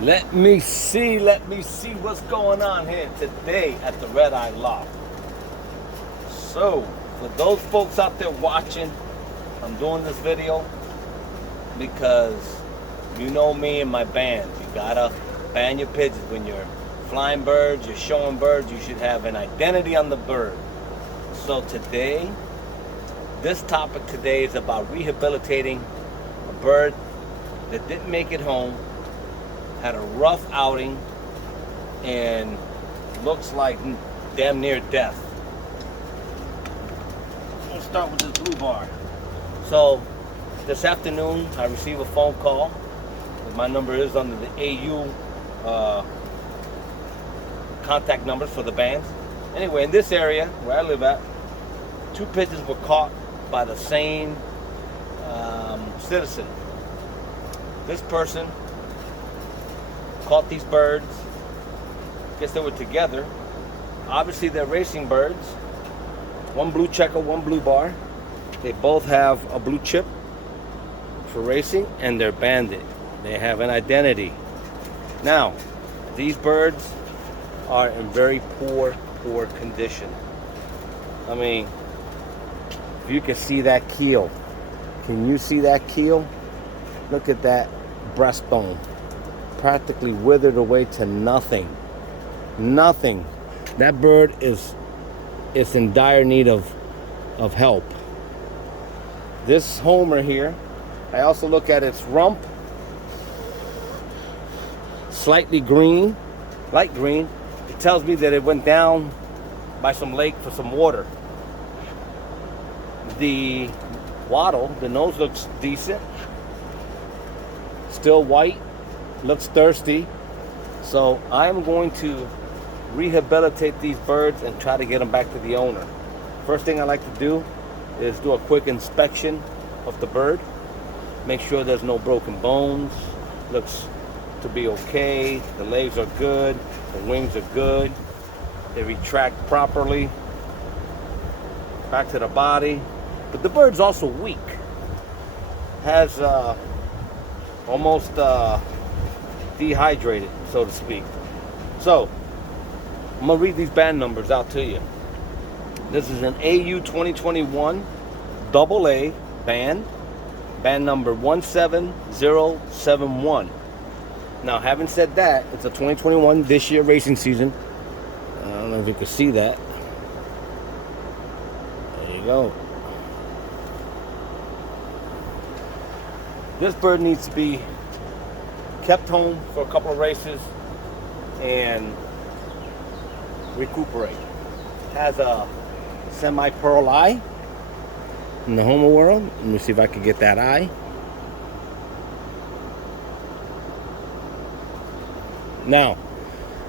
Let me see what's going on here today at the RedEyeLoft. So, for those folks out there watching, I'm doing this video because you know me and my bands. You gotta ban your pigeons. When you're flying birds, you're showing birds, you should have an identity on the bird. So today, this topic today is about rehabilitating a bird that didn't make it home, had a rough outing, and looks like damn near death. We'll start with this blue bar. So this afternoon I received a phone call. My number is under the AU contact numbers for the bands. Anyway, in this area where I live at, 2 pigeons were caught by the same citizen. This person caught these birds. Guess they were together. Obviously they're racing birds. One blue checker, one blue bar. They both have a blue chip for racing, and they're banded. They have an identity. Now, these birds are in very poor condition. I mean, if you can see that keel. Can you see that keel? Look at that breastbone. Practically withered away to nothing. Nothing. That bird is in dire need of help. This homer here, I also look at its rump. Slightly green, light green. It tells me that it went down by some lake for some water. The wattle, the nose looks decent. Still white, looks thirsty. So I'm going to rehabilitate these birds and try to get them back to the owner. First thing I like to do is do a quick inspection of the bird. Make sure there's no broken bones. Looks to be okay. The legs are good. The wings are good. They retract properly. Back to the body. But the bird's also weak. Has almost dehydrated, so to speak. So I'm gonna read these band numbers out to you. This is an AU 2021 AA band number 17071. Now, having said that, it's a 2021 this year racing season. I don't know if you can see that. There you go. This bird needs to be kept home for a couple of races and recuperate. Has a semi-pearl eye in the Homer world. Let me see if I can get that eye. Now,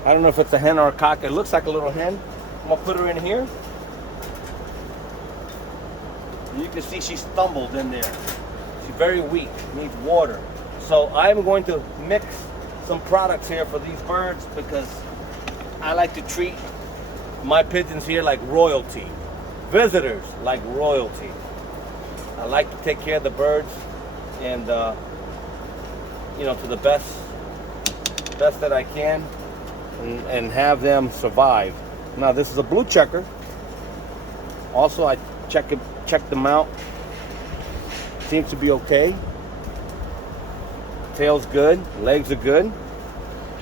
I don't know if it's a hen or a cock. It looks like a little hen. I'm gonna put her in here. You can see she stumbled in there. She's very weak, needs water. So I'm going to mix some products here for these birds because I like to treat my pigeons here like royalty. Visitors like royalty. I like to take care of the birds and to the best that I can and have them survive. Now this is a blue checker. Also I checked them out. Seems to be okay. Tail's good, legs are good.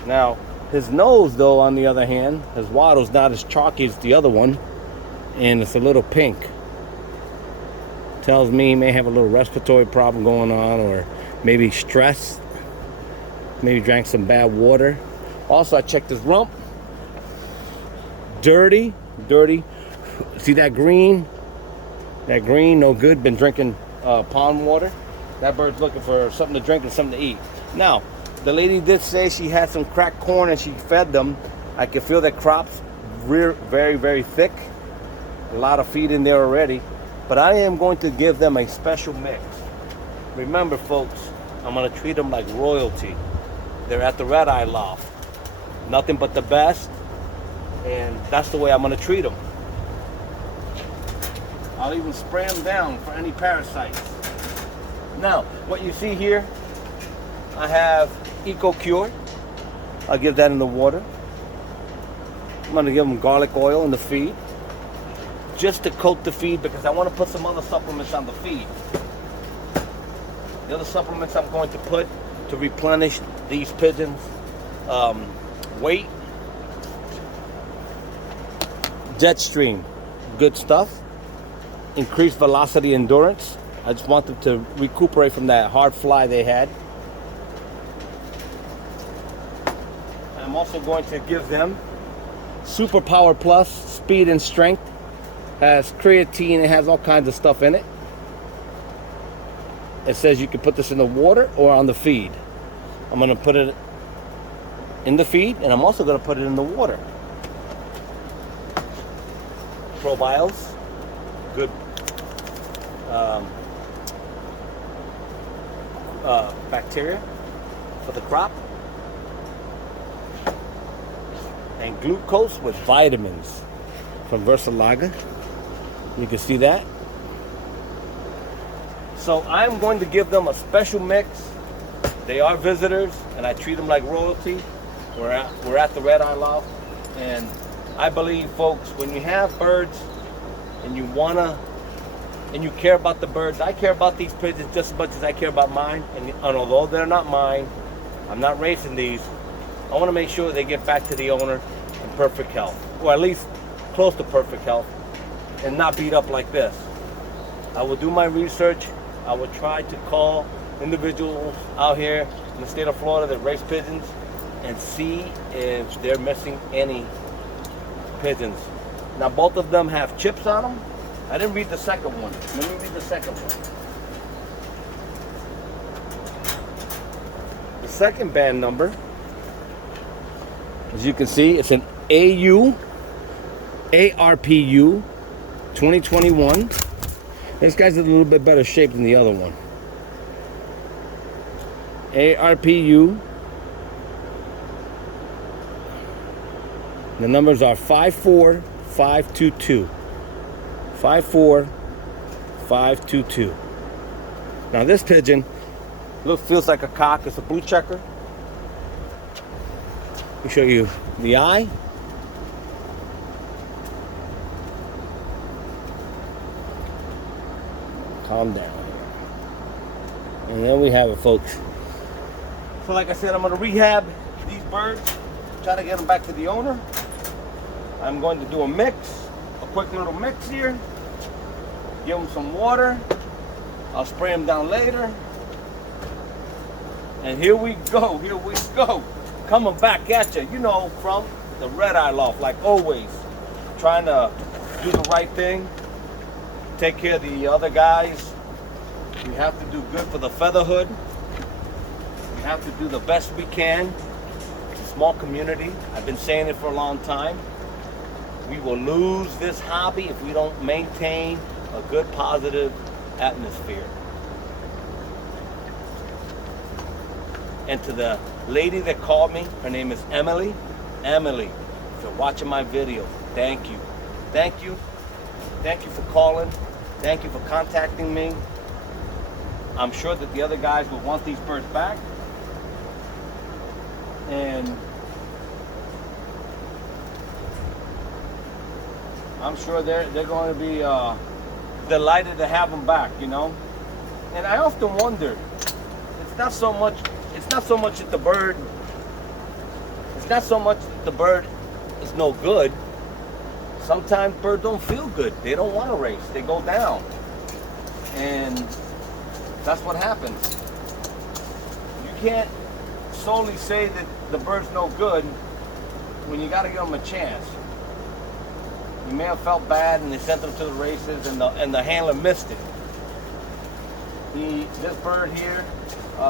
Now his nose though, on the other hand, his wattle's not as chalky as the other one, and it's a little pink. Tells me he may have a little respiratory problem going on, or maybe stress. Maybe drank some bad water. Also, I checked his rump. Dirty. See that green? That green, no good. Been drinking pond water. That bird's looking for something to drink and something to eat. Now, the lady did say she had some cracked corn and she fed them. I can feel that crop's very, very thick. A lot of feed in there already. But I am going to give them a special mix. Remember, folks, I'm going to treat them like royalty. They're at the RedEyeLoft. Nothing but the best. And that's the way I'm going to treat them. I'll even spray them down for any parasites. Now, what you see here, I have EcoCure. I'll give that in the water. I'm going to give them garlic oil in the feed, just to coat the feed, because I want to put some other supplements on the feed. The other supplements I'm going to put to replenish these pigeons' weight. Jetstream, good stuff. Increased velocity endurance. I just want them to recuperate from that hard fly they had. I'm also going to give them Super Power Plus, speed and strength. Has creatine, it has all kinds of stuff in it. It says you can put this in the water or on the feed. I'm going to put it in the feed, and I'm also going to put it in the water. Probiotics, good bacteria for the crop. And glucose with vitamins from Versalaga. You can see that. So I'm going to give them a special mix. They are visitors, and I treat them like royalty. We're at the RedEyeLoft, and I believe, folks, when you have birds and you care about the birds, I care about these pigeons just as much as I care about mine. And although they're not mine, I'm not racing these. I want to make sure they get back to the owner in perfect health, or at least close to perfect health, and not beat up like this. I will do my research. I will try to call individuals out here in the state of Florida that race pigeons and see if they're missing any pigeons. Now, both of them have chips on them. I didn't read the second one. Let me read the second one. The second band number, as you can see, it's an ARPU 2021. This guy's in a little bit better shape than the other one. ARPU. The numbers are 54522. 54522. Now this pigeon feels like a cock. It's a blue checker. Let me show you the eye. Calm down. And then we have it, folks. So like I said, I'm going to rehab these birds, try to get them back to the owner. I'm going to do a mix, a quick little mix here. Give them some water. I'll spray them down later. And here we go, here we go. Coming back at you, you know, from the RedEyeLoft, like always. Trying to do the right thing. Take care of the other guys. We have to do good for the featherhood. We have to do the best we can. It's a small community. I've been saying it for a long time. We will lose this hobby if we don't maintain a good, positive atmosphere. And to the lady that called me, her name is Emily. Emily, if you're watching my video, thank you. Thank you. Thank you for calling. Thank you for contacting me. I'm sure that the other guys will want these birds back. And I'm sure they're going to be delighted to have them back, you know. And I often wonder, it's not so much that the bird is no good. Sometimes birds don't feel good. They don't want to race. They go down. And that's what happens. You can't solely say that the bird's no good when you got to give them a chance. You may have felt bad and they sent them to the races and the handler missed it. This bird here,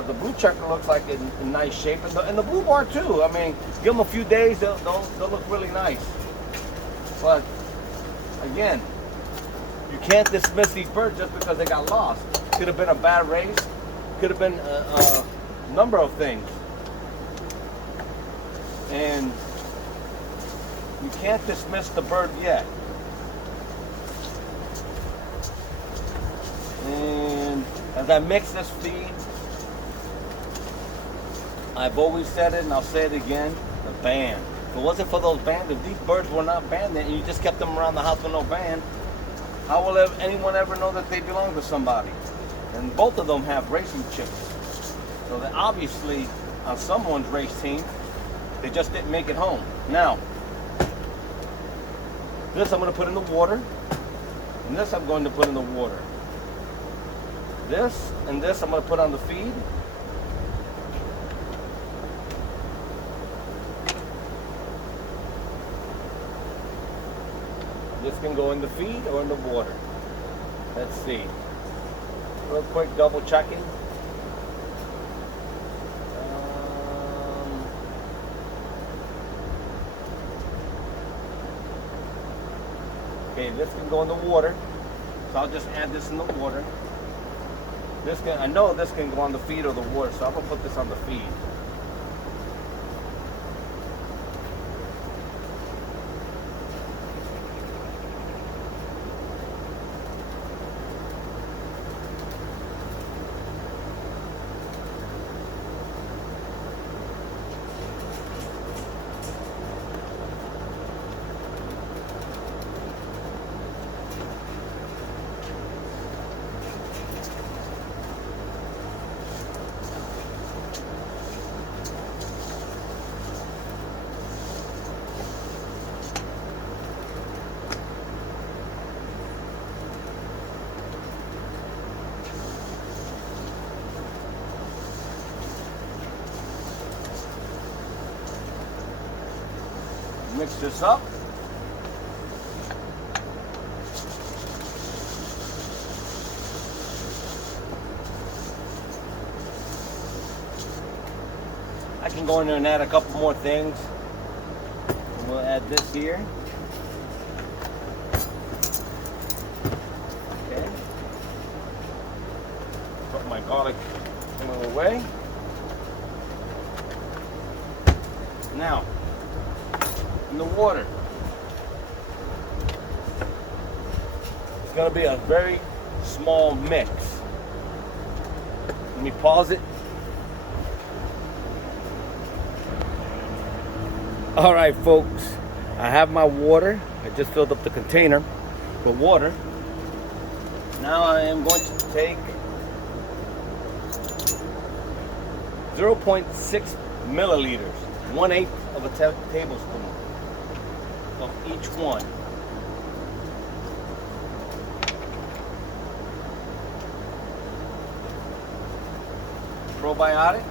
the blue checker looks like in nice shape, and the blue bar too. I mean, give them a few days, they'll look really nice. But again, you can't dismiss these birds just because they got lost. Could have been a bad race. Could have been a number of things. And you can't dismiss the bird yet. And as I mix this feed, I've always said it and I'll say it again, The band. If it wasn't for those bands, if these birds were not banded and you just kept them around the house with no band, how will anyone ever know that they belong to somebody? And both of them have racing chips. So that obviously on someone's race team, they just didn't make it home. Now, this I'm going to put in the water, and this I'm going to put in the water. This and this I'm going to put on the feed. This can go in the feed or in the water. Let's see. Real quick double checking. Okay, this can go in the water. So I'll just add this in the water. This can, I know this can go on the feed or the water, so I'm gonna put this on the feed. Mix this up. I can go in there and add a couple more things. And we'll add this here. Okay. Put my garlic away. Now, in the water. It's going to be a very small mix. Let me pause it. All right, folks, I have my water. I just filled up the container for water. Now I am going to take 0.6 milliliters, 1/8 of a tablespoon of each one. Probiotic.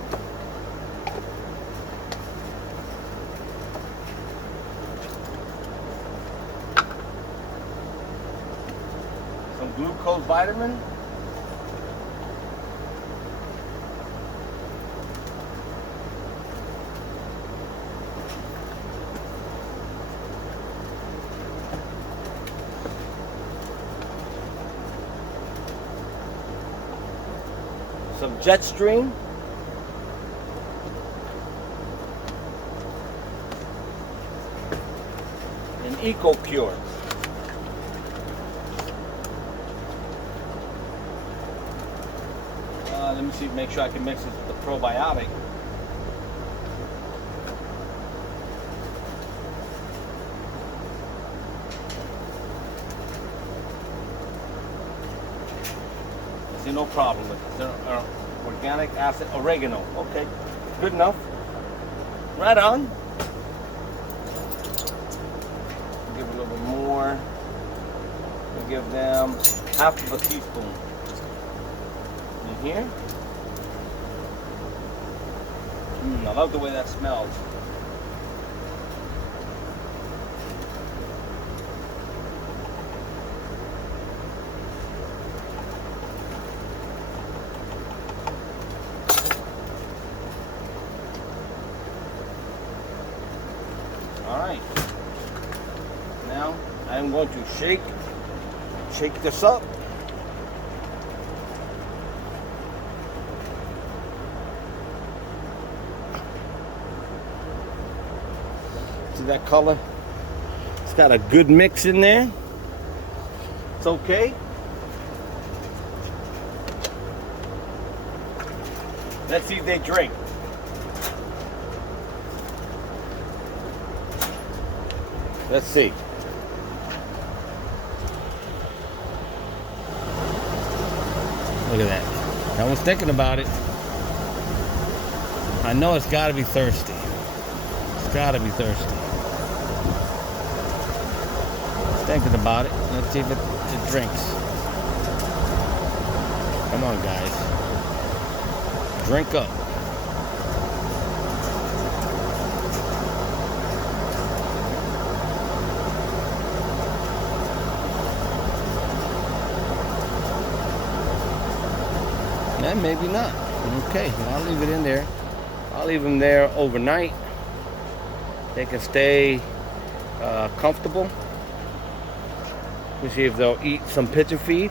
Some glucose vitamin. Some jet stream. And Eco Cure. Let me see, make sure I can mix this with the probiotic. I see no problem with it. Organic acid, oregano. Okay, good enough. Right on. Give a little bit more. We'll give them half of a teaspoon. In here. I love the way that smells. All right. Now I'm going to shake this up. See that color? It's got a good mix in there. It's okay. Let's see if they drink. Let's see. Look at that. I was thinking about it. I know it's got to be thirsty. It's got to be thirsty. Thinking about it. Let's see if it drinks. Come on, guys. Drink up. And maybe not. Okay, well, I'll leave it in there. I'll leave them there overnight. They can stay comfortable. We'll see if they'll eat some pigeon feed.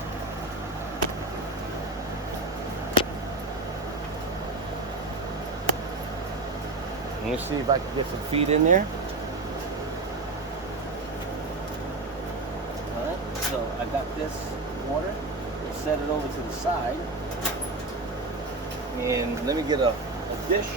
Let me see if I can get some feed in there. Alright, so I got this water. Let's set it over to the side. And let me get a dish.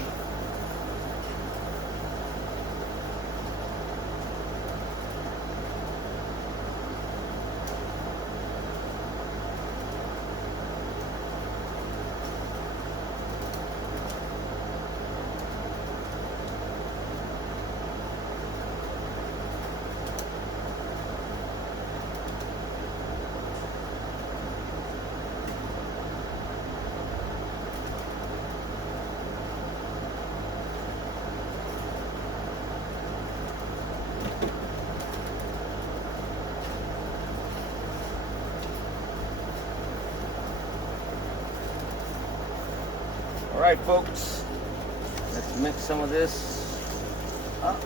All right, folks, let's mix some of this up.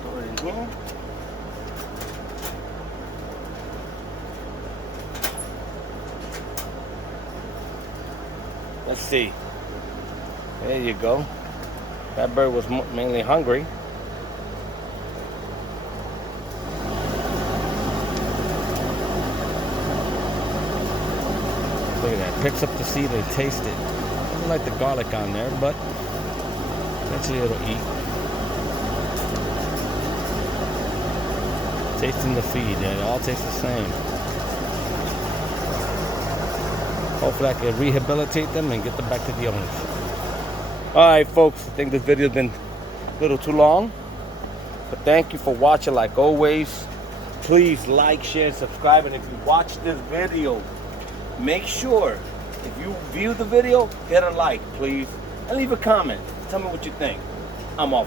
Throw it in here. Let's see. There you go. That bird was mainly hungry. Look at that. Picks up the seed and tastes it. I don't like the garlic on there, but eventually it'll eat. Tasting the feed. It all tastes the same. Hopefully I can rehabilitate them and get them back to the owners. Alright, folks. I think this video's been a little too long. But thank you for watching like always. Please like, share, and subscribe. And if you watch this video, make sure, if you view the video, hit a like, please. And leave a comment. Tell me what you think. I'm off.